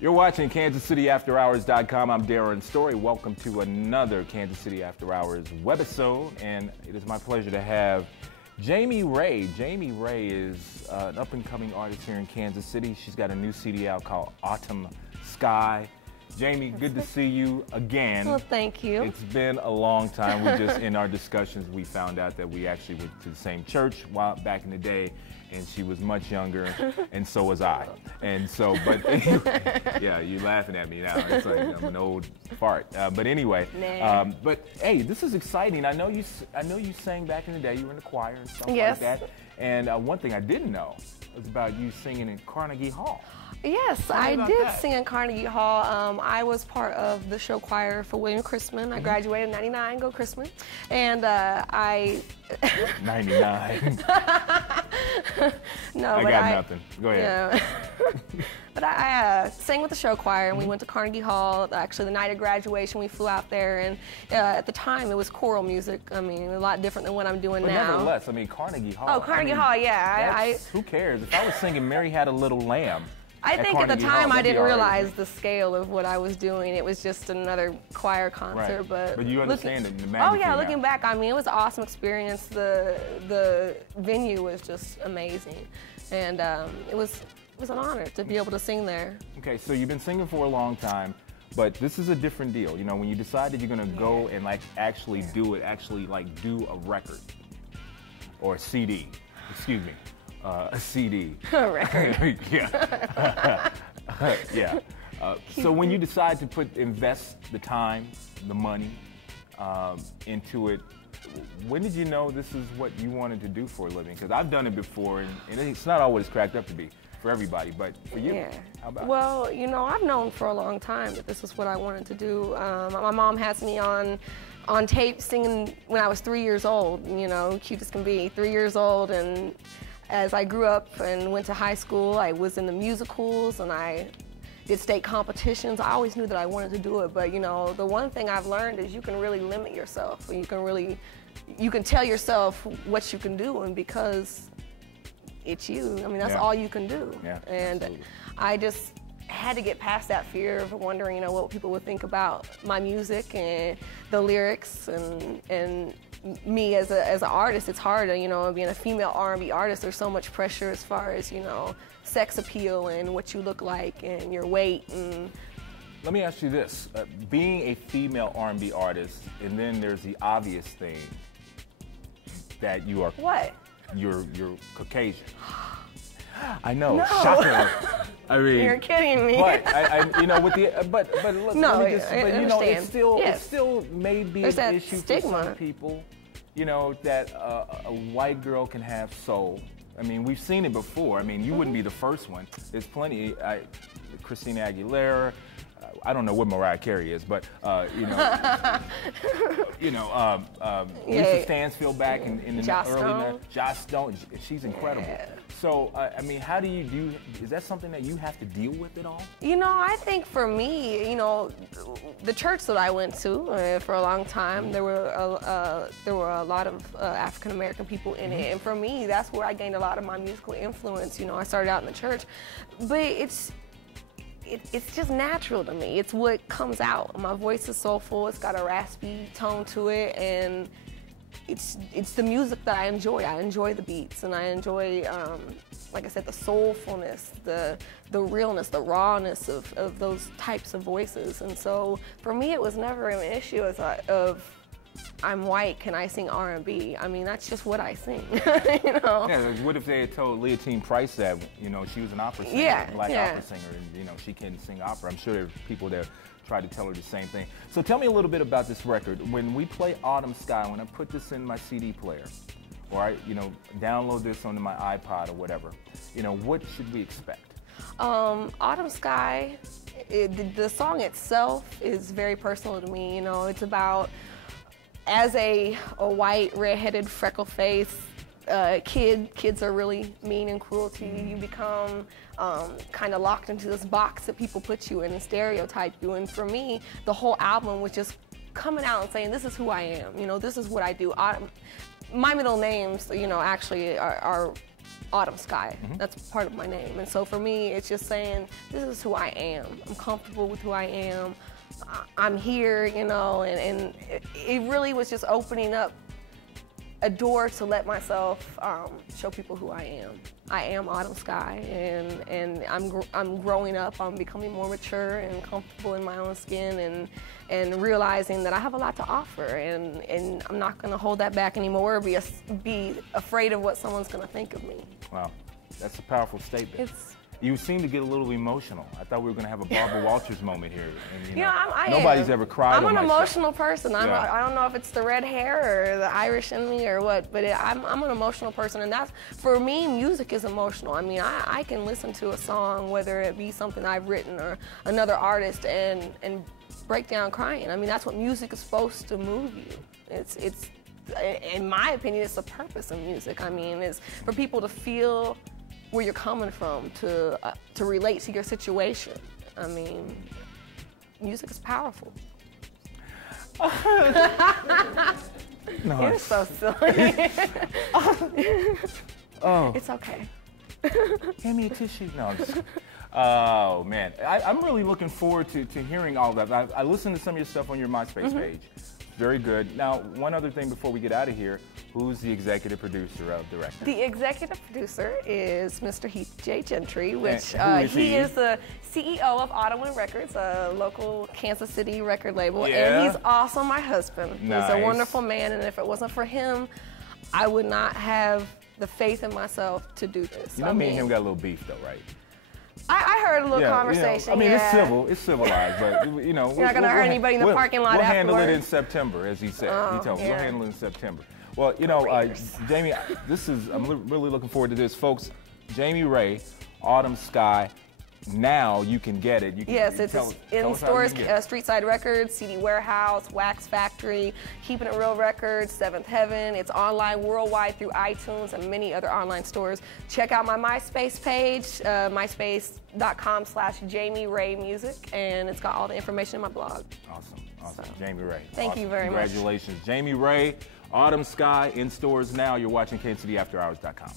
You're watching KansasCityAfterHours.com. I'm Darron Story. Welcome to another Kansas City After Hours webisode, and it is my pleasure to have Jami Rae. Jami Rae is an up-and-coming artist here in Kansas City. She's got a new CD out called Autumn Sky. Jami, good to see you again. Well, thank you. It's been a long time. We just, in our discussions, we found out that we actually went to the same church back in the day, and she was much younger, and so was I. And so, but yeah, you're laughing at me now. It's like I'm an old fart. But anyway, but hey, this is exciting. I know you sang back in the day. You were in the choir and stuff like that. And one thing I didn't know was about you singing in Carnegie Hall. Yes, I did sing in Carnegie Hall. I was part of the show choir for William Chrisman. I graduated in '99, go Chrisman. And I... 99. No, I got nothing. Go ahead. Yeah. But I sang with the show choir, and we went to Carnegie Hall. Actually, the night of graduation, we flew out there, and at the time, it was choral music. I mean, a lot different than what I'm doing now. But nevertheless, I mean, Carnegie Hall. Oh, Carnegie Hall, yeah. Who cares? If I was singing Mary Had a Little Lamb, I think at the time I didn't realize the scale of what I was doing. It was just another choir concert, but you understand the magnitude. Oh yeah, looking back, I mean, it was an awesome experience. The venue was just amazing, and it was an honor to be able to sing there. Okay, so you've been singing for a long time, but this is a different deal. You know, when you decided you're gonna go and actually do it, do a record or a CD. Excuse me. A CD. A record. Yeah. Yeah. So when you decide to invest the time, the money into it, when did you know this is what you wanted to do for a living? Because I've done it before, and it's not always cracked up to be for everybody, but for you, how about it? Well, you know, I've known for a long time that this is what I wanted to do. My mom has me on tape singing when I was 3 years old, you know, cute as can be, 3 years old, and as I grew up and went to high school, I was in the musicals and I did state competitions. I always knew that I wanted to do it, but you know, the one thing I've learned is you can really limit yourself. You can tell yourself what you can do, and because it's you, I mean, that's all you can do. Yeah, and absolutely. I just had to get past that fear of wondering, you know, what people would think about my music and the lyrics and me as an artist. It's hard, you know, being a female R&B artist. There's so much pressure as far as, you know, sex appeal and what you look like and your weight. And let me ask you this: being a female R&B artist, and then there's the obvious thing that you are You're Caucasian. I know, no. shocker. I mean, you're kidding me. But you know, with the but look, no, let me just, but you know, it still may be There's an issue stigma for some people. You know, that a white girl can have soul. I mean, we've seen it before. I mean, you wouldn't be the first one. There's plenty. Christina Aguilera. I don't know what Mariah Carey is, but you know, Lisa Stansfield back in the early Joss Stone. She's incredible. Yeah. So I mean, how do you do? Is that something that you have to deal with at all? You know, I think for me, you know, the church that I went to for a long time, there were a lot of African American people in it, and for me, that's where I gained a lot of my musical influence. You know, I started out in the church, but it's just natural to me. It's what comes out. My voice is soulful. It's got a raspy tone to it, and it's the music that I enjoy. I enjoy the beats, and I enjoy, like I said, the soulfulness, the realness, the rawness of those types of voices. And so for me, it was never an issue of I'm white, can I sing R&B? I mean, that's just what I sing, you know? Yeah, what if they had told Leontine Price that, you know, she was an opera singer, black opera singer, and, you know, she can sing opera? I'm sure there are people that tried to tell her the same thing. So tell me a little bit about this record. When we play Autumn Sky, when I put this in my CD player, or I, you know, download this onto my iPod or whatever, you know, what should we expect? Autumn Sky, the song itself is very personal to me. You know, it's about, as a white, redheaded, freckle-faced kids are really mean and cruel to you. You become kind of locked into this box that people put you in and stereotype you. And for me, the whole album was just coming out and saying, this is who I am. You know, this is what I do. My middle names, you know, actually are Autumn Sky. That's part of my name. And so for me, it's just saying, this is who I am. I'm comfortable with who I am. I'm here, you know, and it really was just opening up a door to let myself show people who I am. I am Autumn Sky, and I'm growing up. I'm becoming more mature and comfortable in my own skin, and realizing that I have a lot to offer, and I'm not going to hold that back anymore or be afraid of what someone's going to think of me. Wow, that's a powerful statement. You seem to get a little emotional. I thought we were going to have a Barbara Walters moment here. And, you know, nobody's ever cried I'm on an my emotional show. person. I don't know if it's the red hair or the Irish in me or what, but I'm an emotional person, and that's, for me, music is emotional. I mean, I can listen to a song, whether it be something I've written or another artist, and break down crying. I mean, that's what music is supposed to move you. It's in my opinion, it's the purpose of music. I mean, it's for people to feel where you're coming from, to relate to your situation. I mean, music is powerful. No, You're so silly. Oh. It's okay. Hand me a tissue. No, I'm just, oh man, I'm really looking forward to hearing all that. I listened to some of your stuff on your MySpace page. Very good. Now, one other thing before we get out of here, who's the executive producer of the record? The executive producer is Mr. Heath J. Gentry, which he is the CEO of Autumn Records, a local Kansas City record label. Yeah. And he's also my husband. Nice. He's a wonderful man, and if it wasn't for him, I would not have the faith in myself to do this. You know, me and him got a little beef though, right? I heard a little conversation. You know, I mean, it's civil, it's civilized, but you know, you're not gonna hurt anybody in the parking lot We'll afterwards. handle it in September, as he said. He told me we'll handle it in September. Well, you know, Jami, I'm really looking forward to this, folks. Jami Rae, Autumn Sky. Now you can get it. You can, yes, it's in stores, Streetside Records, CD Warehouse, Wax Factory, Keeping It Real Records, Seventh Heaven. It's online worldwide through iTunes and many other online stores. Check out my MySpace page, myspace.com/Jami Rae Music, and it's got all the information in my blog. Awesome. So, Jami Rae. Thank you very much. Congratulations. Jami Rae, Autumn Sky, in stores now. You're watching KCDAfterHours.com.